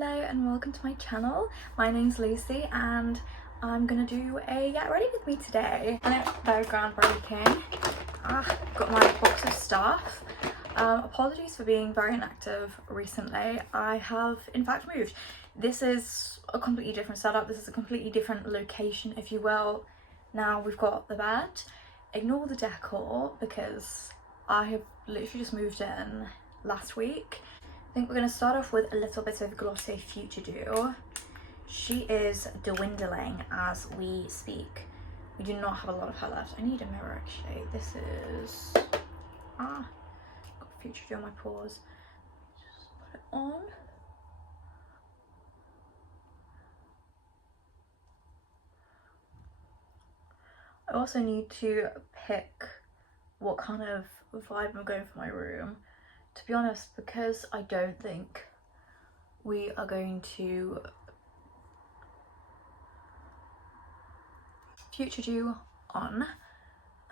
Hello and welcome to my channel. My name's Lucy and I'm gonna do a get ready with me today. I know, very groundbreaking. Got my box of stuff. Apologies for being very inactive recently. I have in fact moved. This is a completely different setup. This is a completely different location, if you will. Now we've got the bed. Ignore the decor because I have literally just moved in last week. I think we're going to start off with a little bit of glossy Future Dew. She is dwindling as we speak. We do not have a lot of her left. I need a mirror actually. This is got Future Dew on my pores. Just put it on. I also need to pick what kind of vibe I'm going for my room. To be honest, because I don't think we are going to Future Dew on,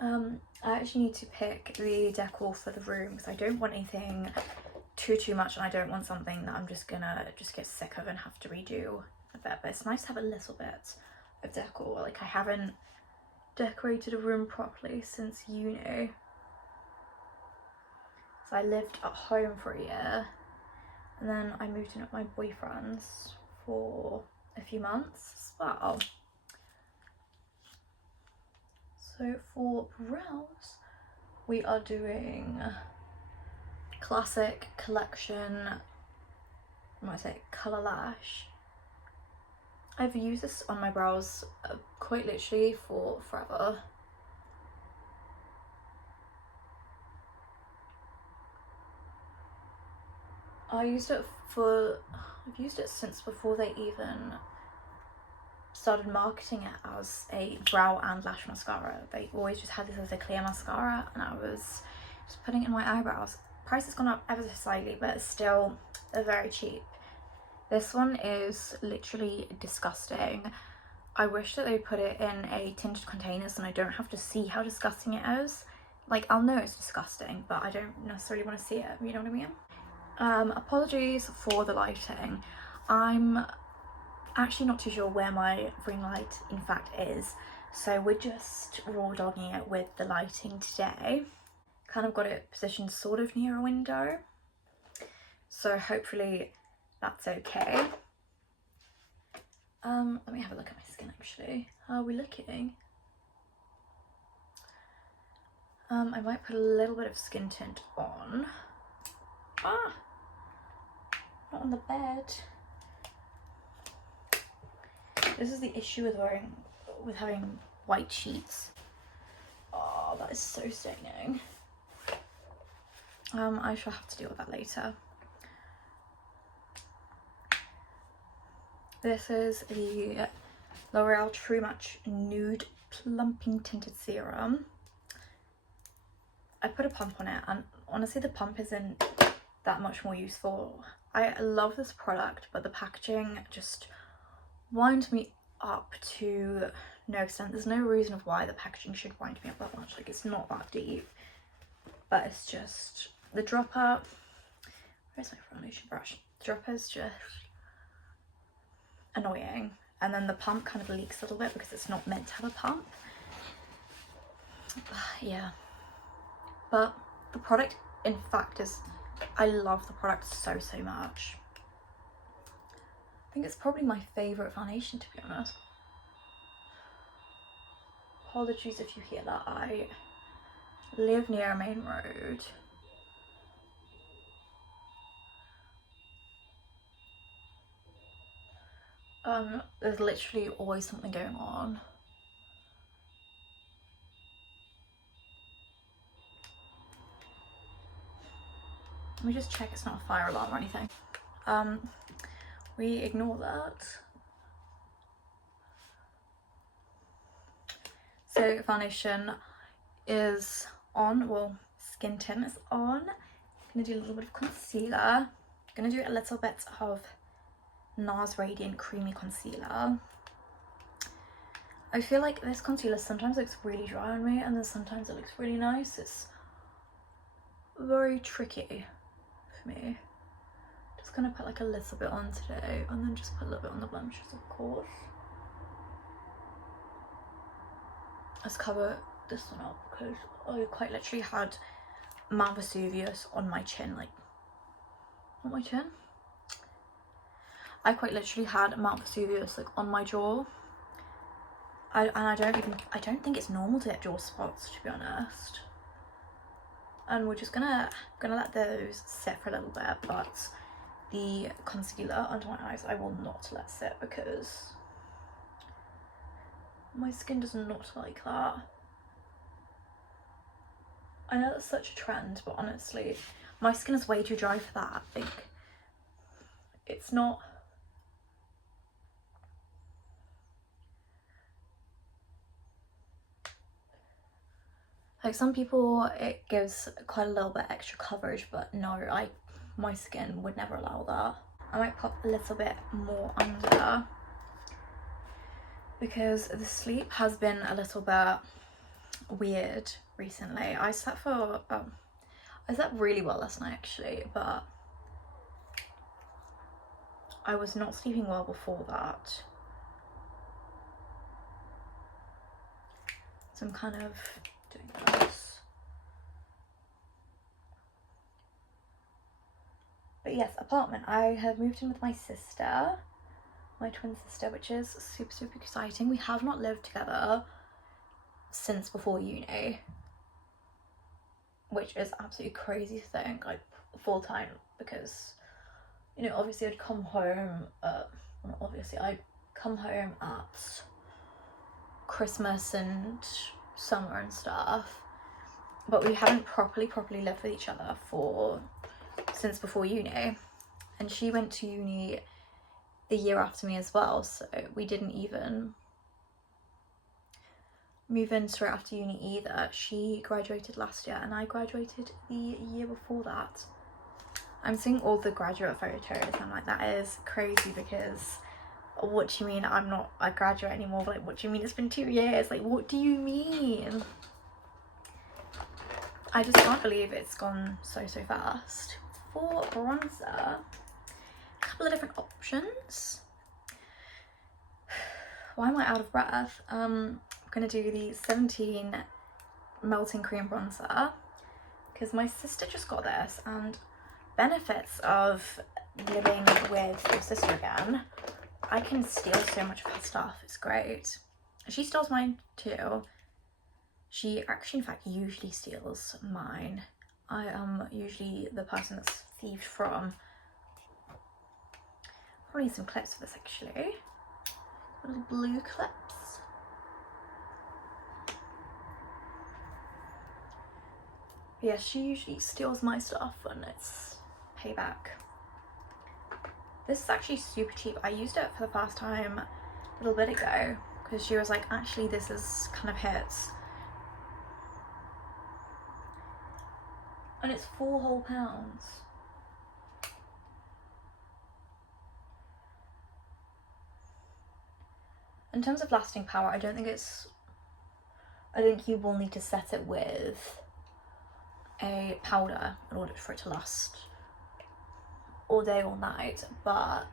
I actually need to pick the decor for the room because I don't want anything too much, and I don't want something that I'm just gonna get sick of and have to redo a bit. But it's nice to have a little bit of decor. Like, I haven't decorated a room properly since uni. So I lived at home for a year and then I moved in with my boyfriend's for a few months as well. So for brows, we are doing classic collection, I might say Colour Lash. I've used this on my brows quite literally for forever. I've used it since before they even started marketing it as a brow and lash mascara. They always just had this as a clear mascara and I was just putting it in my eyebrows. Price has gone up ever so slightly, but still they're very cheap. This one is literally disgusting. I wish that they put it in a tinted container so I don't have to see how disgusting it is. Like, I'll know it's disgusting, but I don't necessarily want to see it, you know what I mean? Apologies for the lighting. I'm actually not too sure where my ring light in fact is, so we're just raw dogging it with the lighting today. Kind of got it positioned sort of near a window, so hopefully that's okay. Let me have a look at my skin actually. How are we looking? I might put a little bit of skin tint on. Not on the bed. This is the issue with having white sheets. Oh, that is so staining. I shall have to deal with that later. This is the L'Oreal True Match Nude Plumping Tinted Serum. I put a pump on it and honestly the pump isn't that much more useful. I love this product, but the packaging just winds me up to no extent. There's no reason of why the packaging should wind me up that much. Like, it's not that deep, but it's just the dropper. Where's my foundation brush? The dropper is just annoying, and then the pump kind of leaks a little bit because it's not meant to have a pump. Yeah, but the product in fact is, I love the product so much. I think it's probably my favourite foundation, to be honest. Apologies if you hear that. I live near a main road. There's literally always something going on. Let me just check it's not a fire alarm or anything. We ignore that. So foundation is on, well, skin tint is on. I'm gonna do a little bit of concealer. I'm gonna do a little bit of NARS Radiant Creamy Concealer. I feel like this concealer sometimes looks really dry on me and then sometimes it looks really nice. It's very tricky for me. Just gonna put like a little bit on today and then just put a little bit on the blemishes, of course. Let's cover this one up because I quite literally had Mount Vesuvius on my chin, like, on my chin. I quite literally had Mount Vesuvius like on my jaw. I don't think it's normal to get jaw spots, to be honest. And we're just gonna let those sit for a little bit, but the concealer under my eyes I will not let sit because my skin does not like that. I know that's such a trend, but honestly, my skin is way too dry for that. Like, it's not. Like, some people, it gives quite a little bit extra coverage, but no, my skin would never allow that. I might pop a little bit more under because the sleep has been a little bit weird recently. I slept really well last night actually, but I was not sleeping well before that. So I'm kind of doing this. But yes, apartment. I have moved in with my sister, my twin sister, which is super, super exciting. We have not lived together since before uni, which is absolutely crazy to think, like, full time, because, you know, obviously I'd come home, I'd come home at Christmas and summer and stuff, but we haven't properly lived with each other since before uni, and she went to uni the year after me as well, so we didn't even move in straight after uni either. She graduated last year and I graduated the year before that. I'm seeing all the graduate photos and I'm like, that is crazy, because what do you mean I'm not a graduate anymore? Like, what do you mean it's been 2 years? Like, what do you mean? I just can't believe it's gone so fast. For bronzer, a couple of different options. Why am I out of breath? I'm gonna do the 17 melting cream bronzer because my sister just got this, and benefits of living with your sister again, I can steal so much of her stuff. It's great. She steals mine too. She actually, in fact, usually steals mine. I am usually the person that's thieved from. Probably need some clips for this actually. Little blue clips. But yeah, she usually steals my stuff and it's payback. This is actually super cheap. I used it for the first time a little bit ago because she was like, actually this is kind of hits. And it's 4 whole pounds. In terms of lasting power, I think you will need to set it with a powder in order for it to last all day, all night, but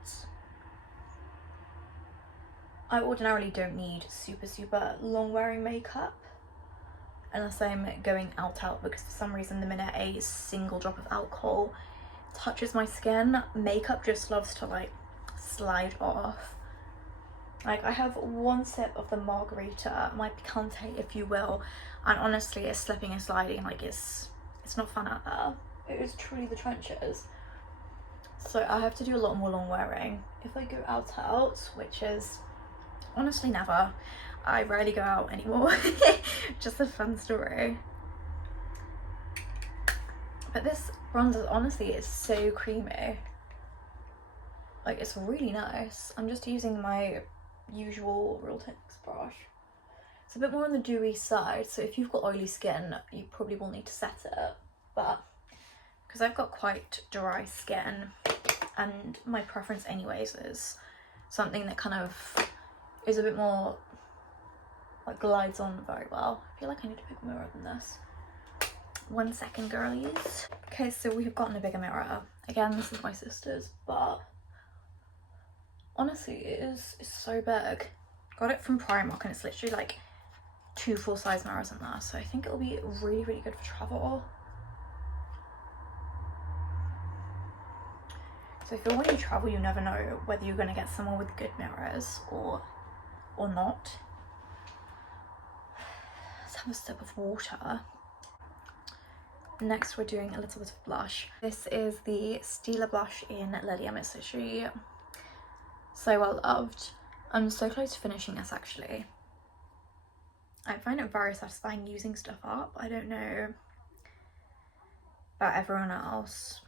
I ordinarily don't need super long wearing makeup unless I'm going out, because for some reason the minute a single drop of alcohol touches my skin, makeup just loves to like slide off. Like, I have 1 sip of the margarita, my picante if you will, and honestly it's slipping and sliding. Like, it's not fun out there. It is truly the trenches. So I have to do a lot more long wearing if I go out, which is honestly never. I rarely go out anymore. Just a fun story. But this bronzer honestly is so creamy. Like, it's really nice. I'm just using my usual Real Techniques brush. It's a bit more on the dewy side, so if you've got oily skin you probably will need to set it, but because I've got quite dry skin and my preference anyways is something that kind of is a bit more like glides on very well. I feel like I need a bigger mirror than this. 1 second, girlies. Okay, so we've gotten a bigger mirror Again, this is my sister's, but honestly, it's so big. Got it from Primark and it's literally like 2 full-size mirrors in there, so I think it'll be really, really good for travel. So I feel when you travel, you never know whether you're going to get somewhere with good mirrors or not. Let's have a sip of water. Next, we're doing a little bit of blush. This is the Stila blush in Lilium. It's literally so well loved. I'm so close to finishing this actually. I find it very satisfying using stuff up. I don't know about everyone else.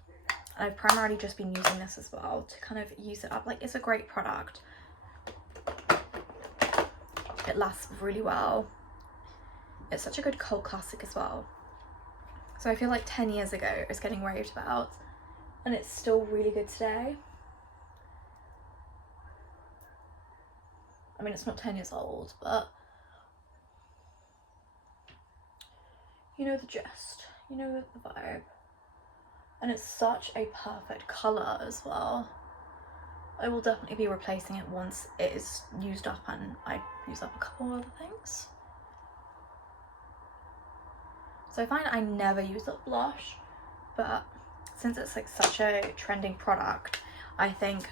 I've primarily just been using this as well to kind of use it up. Like, it's a great product. It lasts really well. It's such a good cult classic as well. So I feel like 10 years ago it was getting raved about and it's still really good today. I mean, it's not 10 years old, but you know the gist, you know the vibe. And it's such a perfect colour as well. I will definitely be replacing it once it is used up and I use up a couple of other things. So I find I never use up blush, but since it's like such a trending product, I think,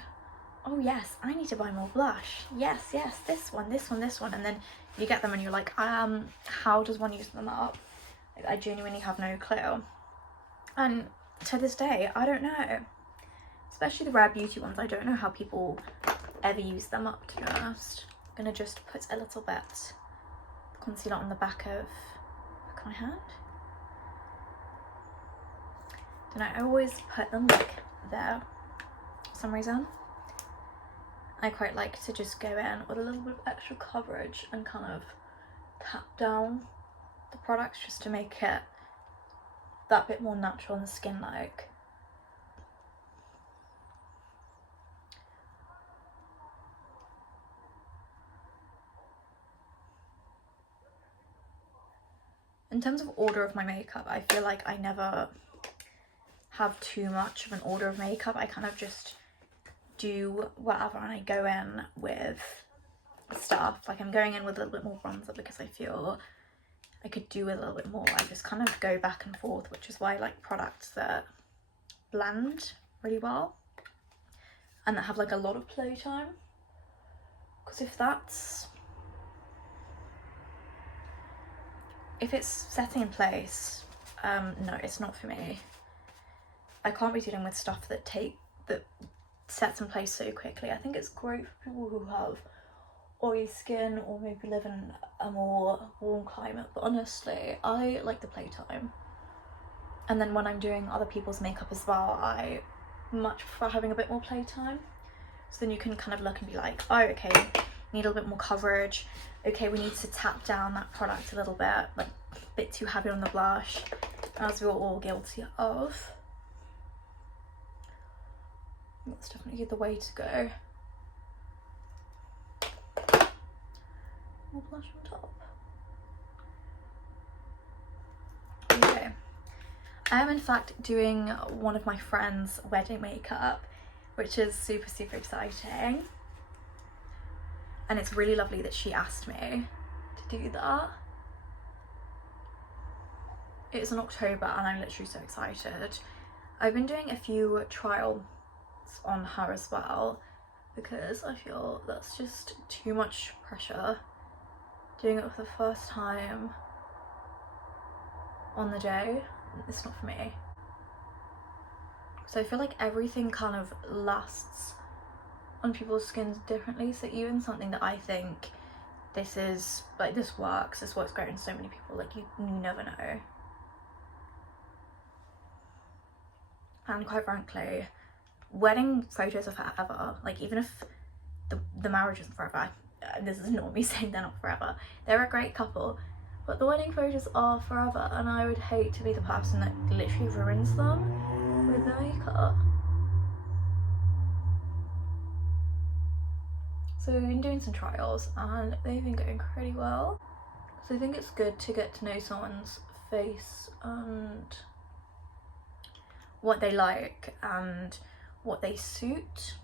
oh yes, I need to buy more blush. Yes, yes, this one, this one, this one. And then you get them and you're like, how does one use them up? Like, I genuinely have no clue. And to this day, I don't know. Especially the Rare Beauty ones, I don't know how people ever use them up, to be honest. I'm gonna just put a little bit of concealer on the back of my hand. And I always put them like there for some reason. I quite like to just go in with a little bit of extra coverage and kind of tap down the products just to make it that bit more natural on the skin like. In terms of order of my makeup, I feel like I never have too much of an order of makeup. I kind of just do whatever and I go in with stuff. Like, I'm going in with a little bit more bronzer because I feel I could do with a little bit more. I just kind of go back and forth, which is why I like products that blend really well and that have like a lot of playtime. Because if it's setting in place, no, it's not for me. I can't be dealing with stuff that sets in place so quickly. I think it's great for people who have oily skin or maybe live in a more warm climate, but honestly, I like the playtime. And then when I'm doing other people's makeup as well, I much prefer having a bit more playtime. So then you can kind of look and be like, oh, okay, need a little bit more coverage. Okay, we need to tap down that product a little bit, like a bit too heavy on the blush, as we're all guilty of. That's definitely the way to go. More blush on top. Okay. I am in fact doing one of my friend's wedding makeup, which is super, super exciting. And it's really lovely that she asked me to do that. It's in October and I'm literally so excited. I've been doing a few trials on her as well because I feel that's just too much pressure doing it for the first time on the day. It's not for me. So I feel like everything kind of lasts on people's skins differently. So even something that I think this works great on so many people, like you never know. And quite frankly, wedding photos are forever. Like, even if the marriage isn't forever, this is not me saying they're not forever, they're a great couple, but the wedding photos are forever, and I would hate to be the person that literally ruins them with the makeup. So we've been doing some trials and they've been going pretty well. So I think it's good to get to know someone's face and what they like and what they suit,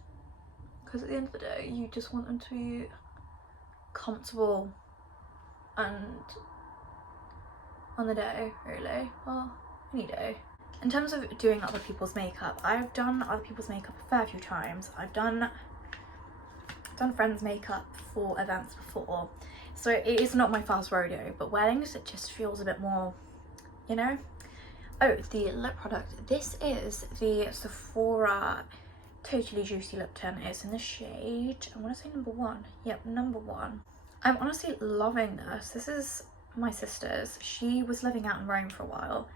because at the end of the day you just want them to be comfortable and on the day, really, well, any day. In terms of doing other people's makeup, I've done other people's makeup a fair few times. I've done friends' makeup for events before, so it is not my first rodeo, but weddings, it just feels a bit more, you know. Oh, the lip product. This is the Sephora Totally Juicy Lip Tint. It's in the shade, I want to say number 1. Yep, number 1. I'm honestly loving this. This is my sister's. She was living out in Rome for a while,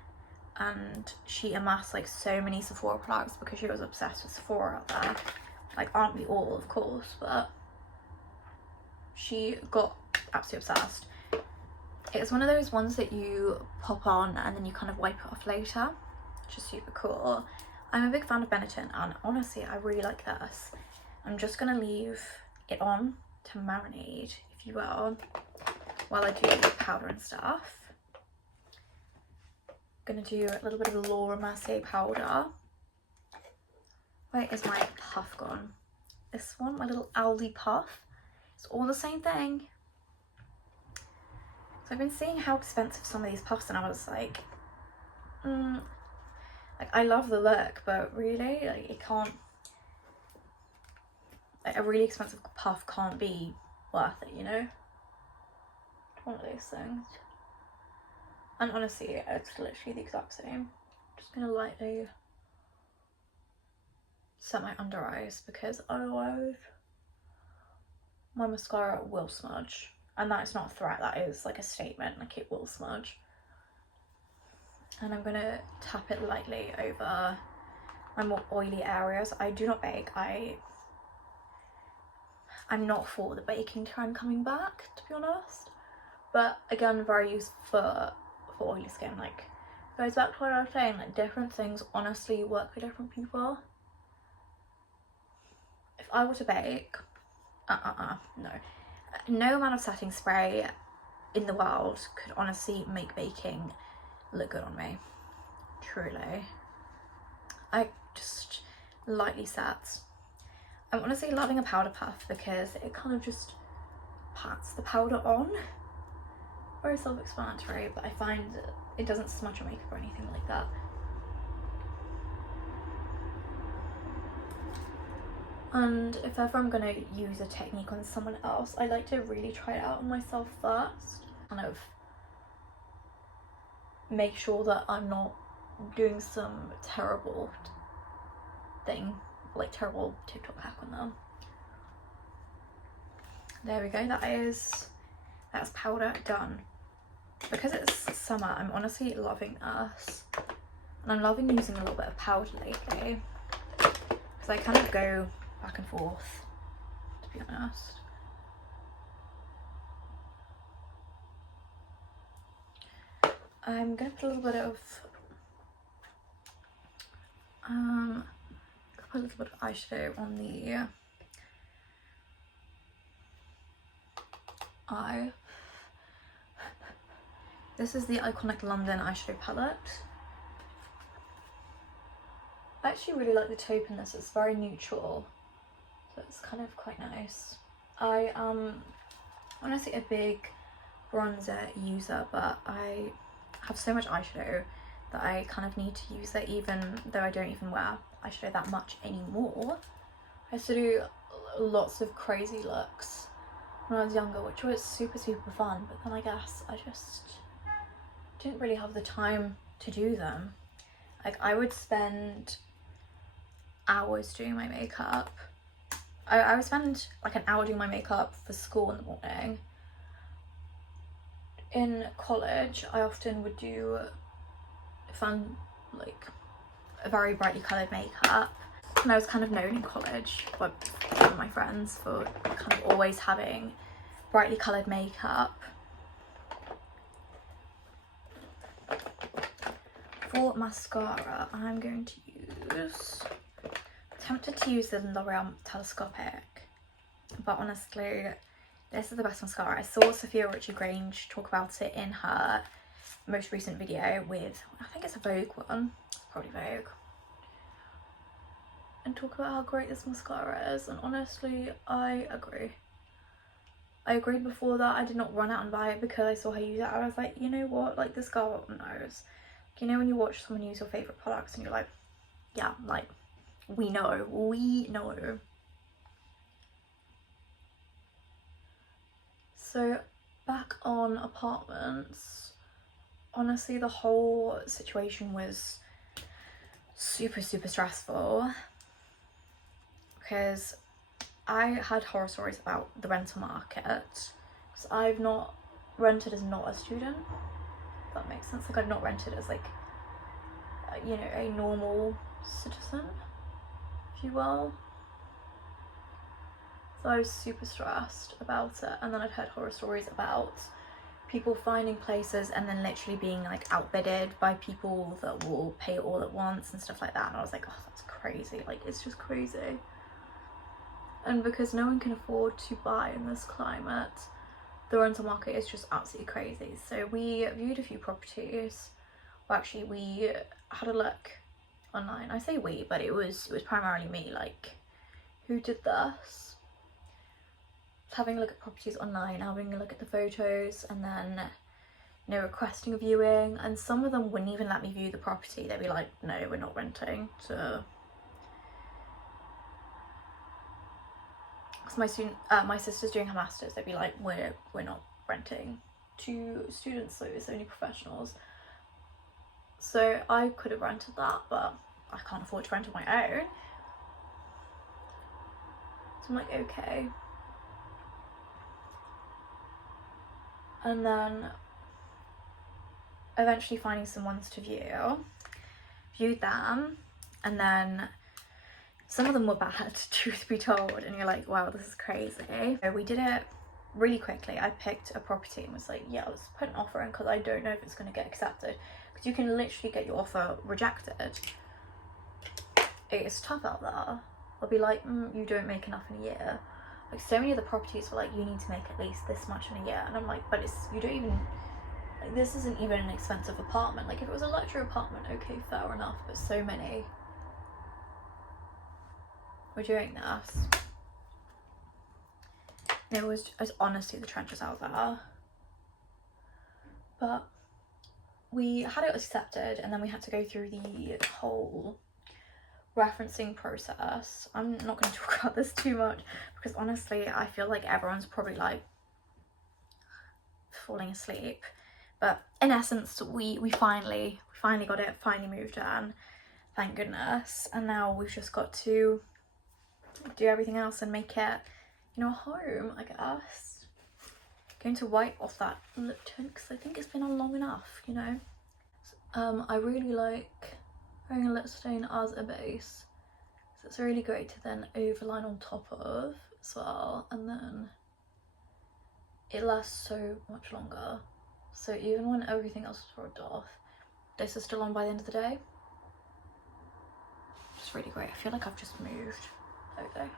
and she amassed like so many Sephora products because she was obsessed with Sephora out there. Like, aren't we all, of course, but she got absolutely obsessed. It's one of those ones that you pop on and then you kind of wipe it off later, which is super cool. I'm a big fan of Benetton, and honestly I really like this. I'm just gonna leave it on to marinate, if you will, while I do the powder and stuff. Gonna do a little bit of Laura Mercier powder. Where is my puff gone? This one, my little Aldi puff. It's all the same thing. So I've been seeing how expensive some of these puffs, and I was like, like, I love the look, but really, like, it can't, like, a really expensive puff can't be worth it, you know? One of those things. And honestly, it's literally the exact same. Just gonna lightly set my under eyes, because otherwise my mascara will smudge. And that is not a threat, that is like a statement, like it will smudge. And I'm gonna tap it lightly over my more oily areas. I do not bake. I'm not for the baking trend coming back, to be honest. But again, very useful for oily skin. Like, goes back to what I was saying, like, different things honestly work for different people. If I were to bake, no. No amount of setting spray in the world could honestly make baking look good on me. Truly. I just lightly set. I'm honestly loving a powder puff because it kind of just pats the powder on. Very self-explanatory, but I find it doesn't smudge your makeup or anything like that. And if ever I'm gonna use a technique on someone else, I like to really try it out on myself first. Kind of make sure that I'm not doing some terrible thing, like terrible TikTok hack on them. There we go, that's powder done. Because it's summer, I'm honestly loving this. And I'm loving using a little bit of powder lately, because I kind of go back and forth, to be honest. I'm gonna put a little bit of eyeshadow on the eye. This is the Iconic London eyeshadow palette. I actually really like the taupe in this. It's very neutral, so it's kind of quite nice. I honestly a big bronzer user, but I have so much eyeshadow that I kind of need to use it, even though I don't even wear eyeshadow that much anymore. I used to do lots of crazy looks when I was younger, which was super fun, but then I guess I just didn't really have the time to do them. Like, I would spend hours doing my makeup. I would spend like an hour doing my makeup for school in the morning. In college, I often would do fun, like, a very brightly coloured makeup. And I was kind of known in college by some of my friends for kind of always having brightly coloured makeup. For mascara, I'm going to use, tempted to use the L'Oreal Telescopic, but honestly, this is the best mascara. I saw Sophia Richie-Grange talk about it in her most recent video with, I think it's a Vogue one, probably Vogue. and talk about how great this mascara is, and honestly I agree. I agreed before that. I did not run out and buy it because I saw her use it. I was like, you know what, like, this girl knows. You know when you watch someone use your favourite products and you're like, yeah, like, we know. So back on apartments, honestly the whole situation was super stressful because I had horror stories about the rental market because I've not rented as not a student, if that makes sense. Like, I've not rented as, like, you know, a normal citizen, if you will. So I was super stressed about it, and then I'd heard horror stories about people finding places and then literally being, like, outbidded by people that will pay all at once and stuff like that, and I was like, oh, that's crazy. Like, it's just crazy. And because no one can afford to buy in this climate, the rental market is just absolutely crazy. So we viewed a few properties. Well, actually, we had a look online. I say we, but it was primarily me. Like, who did this? Having a look at properties online, having a look at the photos, and then, you know, requesting a viewing. And some of them wouldn't even let me view the property. They'd be like, no, we're not renting. So because my sister's doing her masters, they'd be like, we're not renting to students, so it's only professionals. So I could have rented that, but I can't afford to rent on my own. So I'm like, okay. And then eventually finding some ones to viewed them, and then some of them were bad, truth be told, and you're like, wow, this is crazy. So we did it really quickly. I picked a property and was like, yeah, let's put an offer in because I don't know if it's going to get accepted, because you can literally get your offer rejected. It is tough out there. I'll be like, you don't make enough in a year. Like, so many of the properties were like, you need to make at least this much in a year, and I'm like, but you don't even, like, this isn't even an expensive apartment. Like, if it was a luxury apartment, okay, fair enough, but so many were doing this. And it was honestly the trenches out there. But we had it accepted, and then we had to go through the whole referencing process. I'm not going to talk about this too much because honestly I feel like everyone's probably like falling asleep, but in essence we finally got it, finally moved on, thank goodness. And now we've just got to do everything else and make it, you know, a home, I guess. Going to wipe off that lip tint because I think it's been on long enough, you know. I really like wearing a lip stain as a base, so it's really great to then overline on top of as well, and then it lasts so much longer. So even when everything else is rubbed off, this is still on by the end of the day. It's really great. I feel like I've just moved. There we go.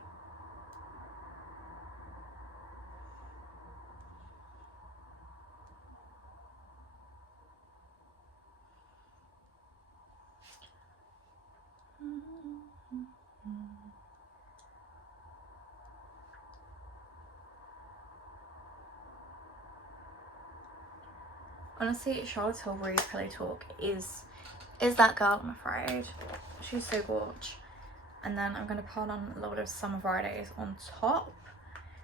Honestly, Charlotte Tilbury's Pillow Talk is that girl, I'm afraid. She's so gorge. And then I'm going to put on a lot of Summer Fridays on top.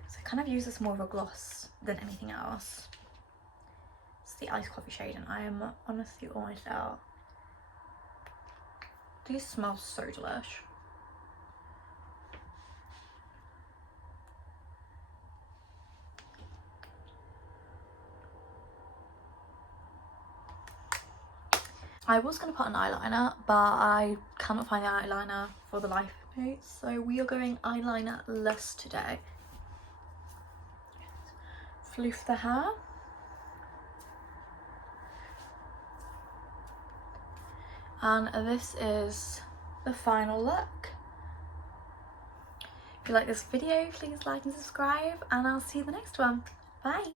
So I kind of use this more of a gloss than anything else. It's the iced coffee shade, and I am honestly almost out. These smell so delish. I was going to put an eyeliner, but I cannot find the eyeliner for the life of me, so we are going eyeliner-less today. Floof the hair. And this is the final look. If you like this video, please like and subscribe, and I'll see you in the next one. Bye!